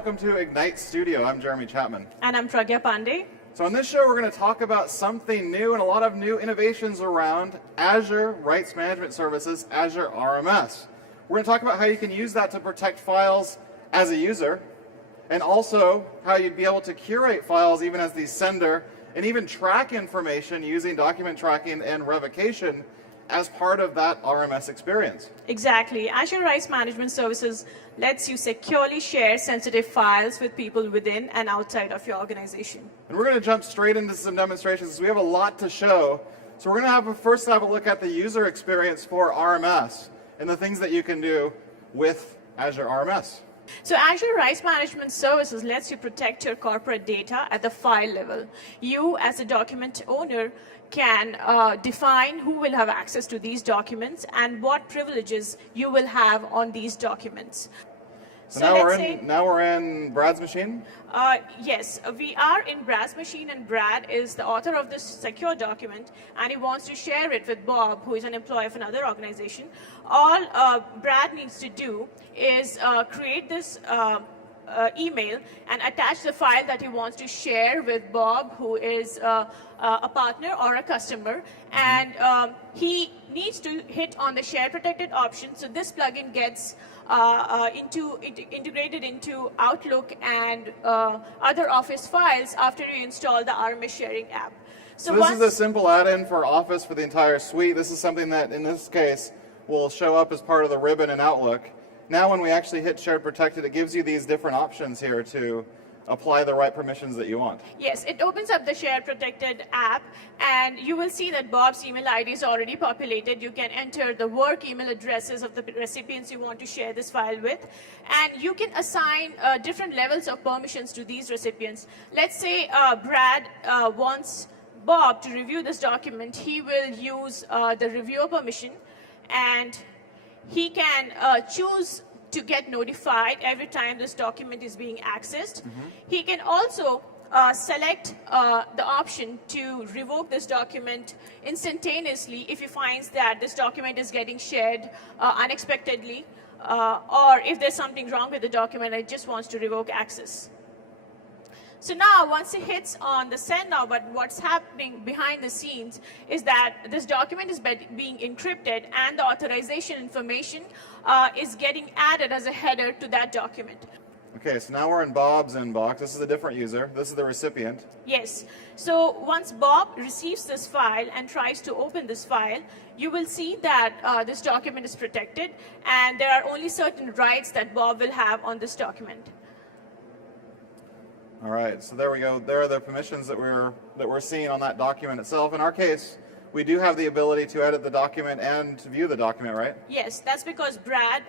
welcome to Ignite Studio. I'm Jeremy Chapman. And I'm Pragya Pandey. So on this show, we're going to talk about something new and a lot of new innovations around Azure Rights Management Services, Azure RMS. We're going to talk about how you can use that to protect files as a user, and also how you'd be able to curate files even as the sender, and even track information using document tracking and revocation as part of that RMS experience. Exactly. Azure Rights Management Services lets you securely share sensitive files with people within and outside of your organization. And we're going to jump straight into some demonstrations. We have a lot to show. So we're going to first have a look at the user experience for RMS and the things that you can do with Azure RMS. So Azure Rights Management Services lets you protect your corporate data at the file level. You, as a document owner, can define who will have access to these documents and what privileges you will have on these documents. So now we're in Brad's machine? Yes, we are in Brad's machine, and Brad is the author of this secure document, and he wants to share it with Bob, who is an employee of another organization. All Brad needs to do is create this email and attach the file that he wants to share with Bob, who is a partner or a customer, and he needs to hit on the share protected option. So this plugin gets integrated into Outlook and other Office files after you install the RMS sharing app. So this is a simple add-in for Office for the entire suite. This is something that, in this case, will show up as part of the ribbon in Outlook. Now when we actually hit Shared Protected, it gives you these different options here to apply the right permissions that you want. Yes, it opens up the Shared Protected app, and you will see that Bob's email ID is already populated. You can enter the work email addresses of the recipients you want to share this file with, and you can assign different levels of permissions to these recipients. Let's say Brad wants Bob to review this document. He will use the reviewer permission, and he can choose to get notified every time this document is being accessed. He can also select the option to revoke this document instantaneously if he finds that this document is getting shared unexpectedly, or if there's something wrong with the document and it just wants to revoke access. So now, once it hits on the send now, but what's happening behind the scenes is that this document is being encrypted, and the authorization information is getting added as a header to that document. Okay, so now we're in Bob's inbox. This is a different user. This is the recipient. Yes. So once Bob receives this file and tries to open this file, you will see that this document is protected, and there are only certain rights that Bob will have on this document. All right, so there we go. There are the permissions that we're seeing on that document itself. In our case, we do have the ability to edit the document and to view the document, right? Yes, that's because Brad,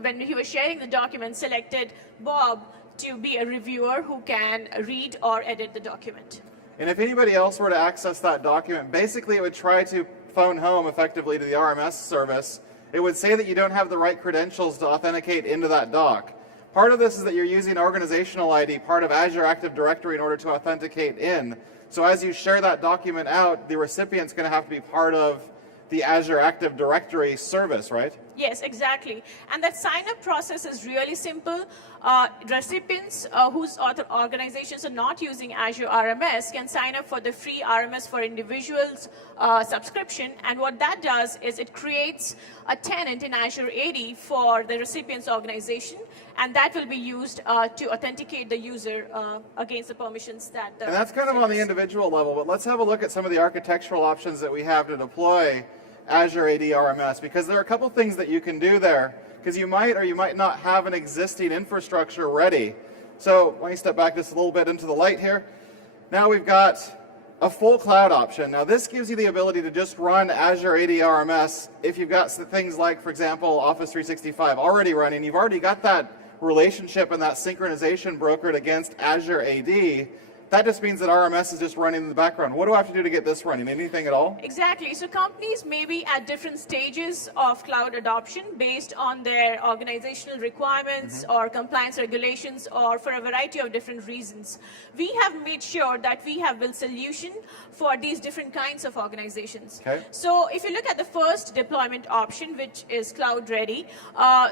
when he was sharing the document, selected Bob to be a reviewer who can read or edit the document. And if anybody else were to access that document, basically it would try to phone home effectively to the RMS service. It would say that you don't have the right credentials to authenticate into that doc. Part of this is that you're using organizational ID, part of Azure Active Directory, in order to authenticate in. So as you share that document out, the recipient's going to have to be part of the Azure Active Directory service, right? Yes, exactly. And that sign-up process is really simple. Recipients whose organizations are not using Azure RMS can sign up for the free RMS for individuals subscription. And what that does is it creates a tenant in Azure AD for the recipient's organization, and that will be used to authenticate the user against the permissions that and that's kind of on the individual level, but let's have a look at some of the architectural options that we have to deploy Azure AD RMS, because there are a couple things that you can do there, because you might or you might not have an existing infrastructure ready. So let me step back just a little bit into the light here. Now we've got a full cloud option. Now this gives you the ability to just run Azure AD RMS if you've got things like, for example, Office 365 already running. You've already got that relationship and that synchronization brokered against Azure AD. that just means that RMS is just running in the background. What do I have to do to get this running? Anything at all? Exactly. So companies may be at different stages of cloud adoption based on their organizational requirements or compliance regulations or for a variety of different reasons. We have made sure that we have built solution for these different kinds of organizations. Okay. So if you look at the first deployment option, which is cloud ready,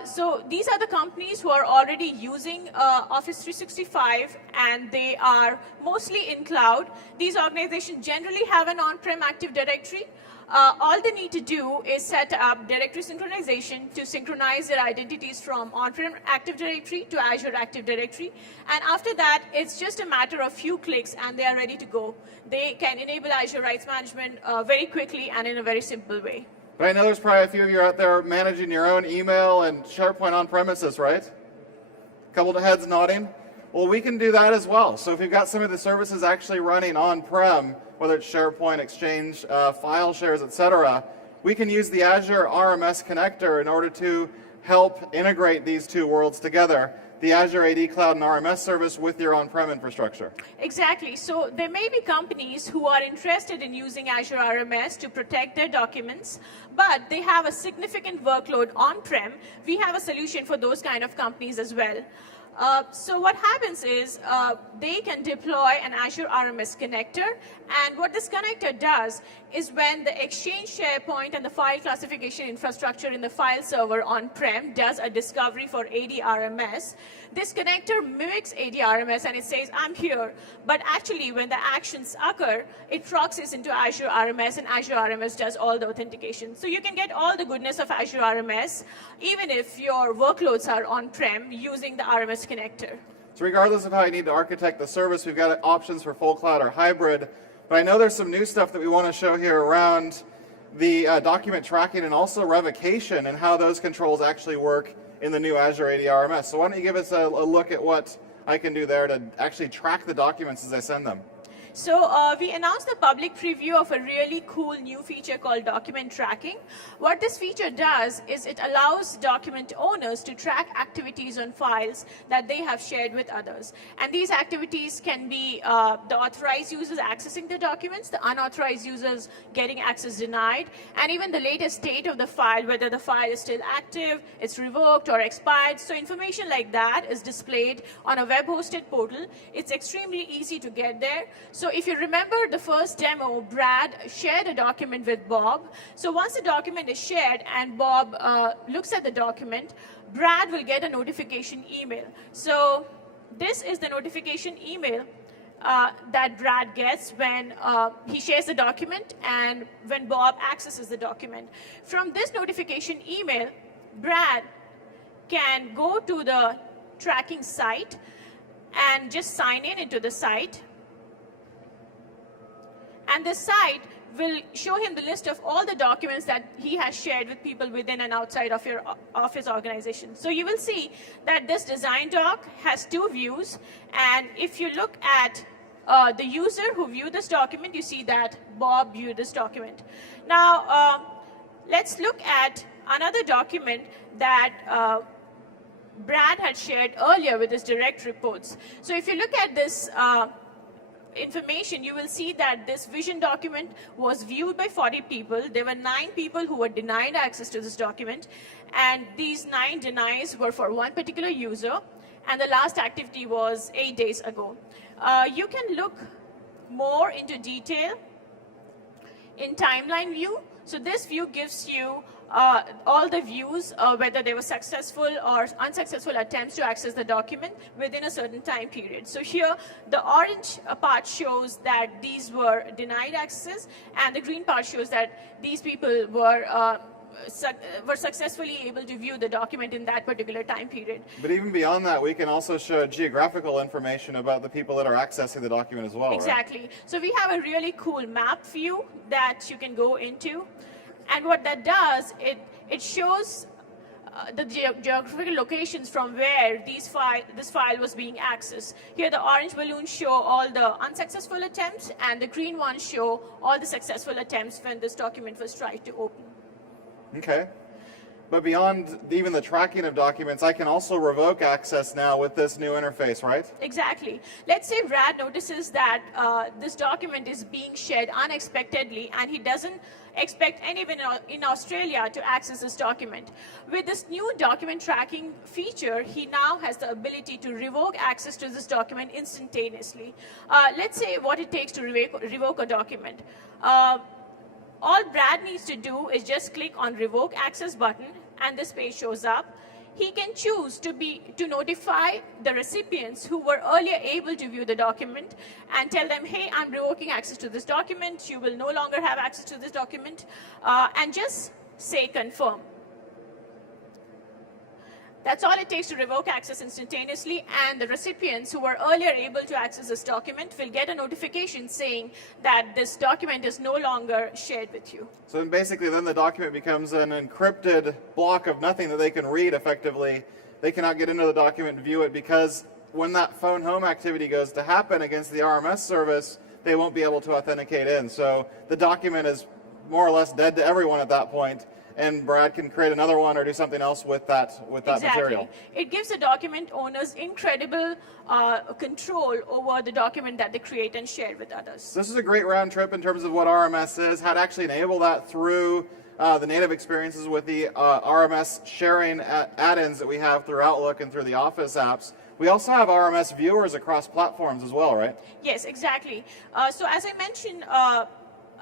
so these are the companies who are already using Office 365 and they are mostly in cloud. These organizations generally have an on-prem Active Directory. All they need to do is set up directory synchronization to synchronize their identities from on-prem Active Directory to Azure Active Directory. And after that, it's just a matter of few clicks and they are ready to go. They can enable Azure Rights Management very quickly and in a very simple way. But I know there's probably a few of you out there managing your own email and SharePoint on premises, right? A couple of heads nodding. Well, we can do that as well. So if you've got some of the services actually running on-prem, whether it's SharePoint, Exchange, file shares, etc., we can use the Azure RMS connector in order to help integrate these two worlds together, the Azure AD Cloud and RMS service with your on-prem infrastructure. Exactly. So there may be companies who are interested in using Azure RMS to protect their documents, but they have a significant workload on-prem. We have a solution for those kind of companies as well. So what happens is they can deploy an Azure RMS connector, and what this connector does is when the Exchange, SharePoint, and the file classification infrastructure in the file server on-prem does a discovery for AD RMS, this connector mimics AD RMS and it says, I'm here. But actually, when the actions occur, it proxies into Azure RMS, and Azure RMS does all the authentication. So you can get all the goodness of Azure RMS, even if your workloads are on-prem using the RMS connector. So regardless of how you need to architect the service, we've got options for full cloud or hybrid. But I know there's some new stuff that we want to show here around the document tracking and also revocation and how those controls actually work in the new Azure AD RMS. So why don't you give us a look at what I can do there to actually track the documents as I send them. So we announced the public preview of a really cool new feature called document tracking. What this feature does is it allows document owners to track activities on files that they have shared with others. And these activities can be the authorized users accessing the documents, the unauthorized users getting access denied, and even the latest state of the file, whether the file is still active, it's revoked or expired. So information like that is displayed on a web-hosted portal. It's extremely easy to get there. So if you remember the first demo, Brad shared a document with Bob. So once the document is shared and Bob looks at the document, Brad will get a notification email. So this is the notification email that Brad gets when he shares the document and when Bob accesses the document. From this notification email, Brad can go to the tracking site and just sign in into the site. And the site will show him the list of all the documents that he has shared with people within and outside of his organization. So you will see that this design doc has two views. And if you look at the user who viewed this document, you see that Bob viewed this document. Now, let's look at another document that Brad had shared earlier with his direct reports. So if you look at this information, you will see that this vision document was viewed by 40 people. There were 9 people who were denied access to this document, and these 9 denies were for one particular user, and the last activity was 8 days ago. You can look more into detail in timeline view. So this view gives you all the views, whether they were successful or unsuccessful attempts to access the document within a certain time period. So here, the orange part shows that these were denied access, and the green part shows that these people were successfully able to view the document in that particular time period. But even beyond that, we can also show geographial information about the people that are accessing the document as well, Exactly. Right? So we have a really cool map view that you can go into. And what that does, it shows the geographical locations from where this file was being accessed. Here the orange balloons show all the unsuccessful attempts, and the green ones show all the successful attempts when this document was tried to open. Okay. But beyond even the tracking of documents, I can also revoke access now with this new interface, right? Exactly. Let's say Brad notices that this document is being shared unexpectedly and he doesn't expect anyone in Australia to access this document. With this new document tracking feature, he now has the ability to revoke access to this document instantaneously. Let's say what it takes to revoke a document. All Brad needs to do is just click on revoke access button and this page shows up. He can choose to notify the recipients who were earlier able to view the document and tell them, hey, I'm revoking access to this document. You will no longer have access to this document. And just say confirm. That's all it takes to revoke access instantaneously, and the recipients who were earlier able to access this document will get a notification saying that this document is no longer shared with you. So basically then the document becomes an encrypted block of nothing that they can read effectively. They cannot get into the document and view it because when that phone home activity goes to happen against the RMS service, they won't be able to authenticate in. So the document is more or less dead to everyone at that point. And Brad can create another one or do something else with that material. It gives the document owners incredible control over the document that they create and share with others. This is a great round trip in terms of what RMS is, how to actually enable that through the native experiences with the RMS sharing add-ins that we have through Outlook and through the Office apps. We also have RMS viewers across platforms as well, right? Yes, exactly. So as I mentioned,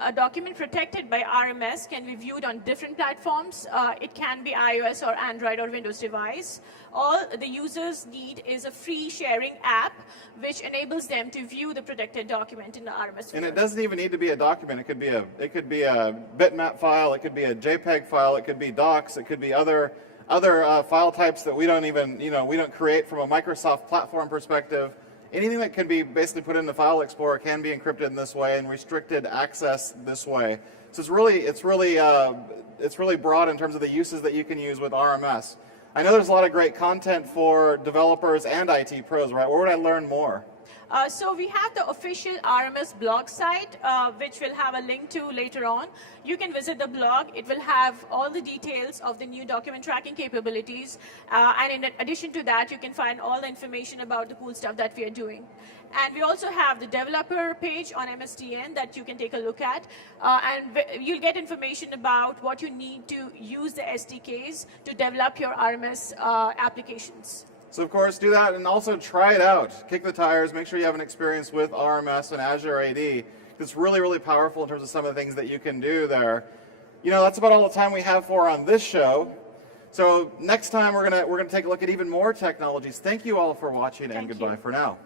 a document protected by RMS can be viewed on different platforms. It can be iOS or Android or Windows device. All the users need is a free sharing app which enables them to view the protected document in the RMS viewer. And it doesn't even need to be a document. It could be a bitmap file. It could be a JPEG file. It could be docs. It could be other file types that we don't even we don't create from a Microsoft platform perspective. Anything that can be basically put into File Explorer can be encrypted in this way and restricted access this way. So it's really broad in terms of the uses that you can use with RMS. I know there's a lot of great content for developers and IT pros, right? Where would I learn more? So we have the official RMS blog site, which we'll have a link to later on. You can visit the blog. It will have all the details of the new document tracking capabilities. And in addition to that, you can find all the information about the cool stuff that we are doing. And we also have the developer page on MSDN that you can take a look at. And you'll get information about what you need to use the SDKs to develop your RMS applications. So of course, do that and also try it out. Kick the tires, make sure you have an experience with RMS and Azure AD. It's really, really powerful in terms of some of the things that you can do there. That's about all the time we have for on this show. So next time we're gonna take a look at even more technologies. Thank you all for watching and goodbye for now.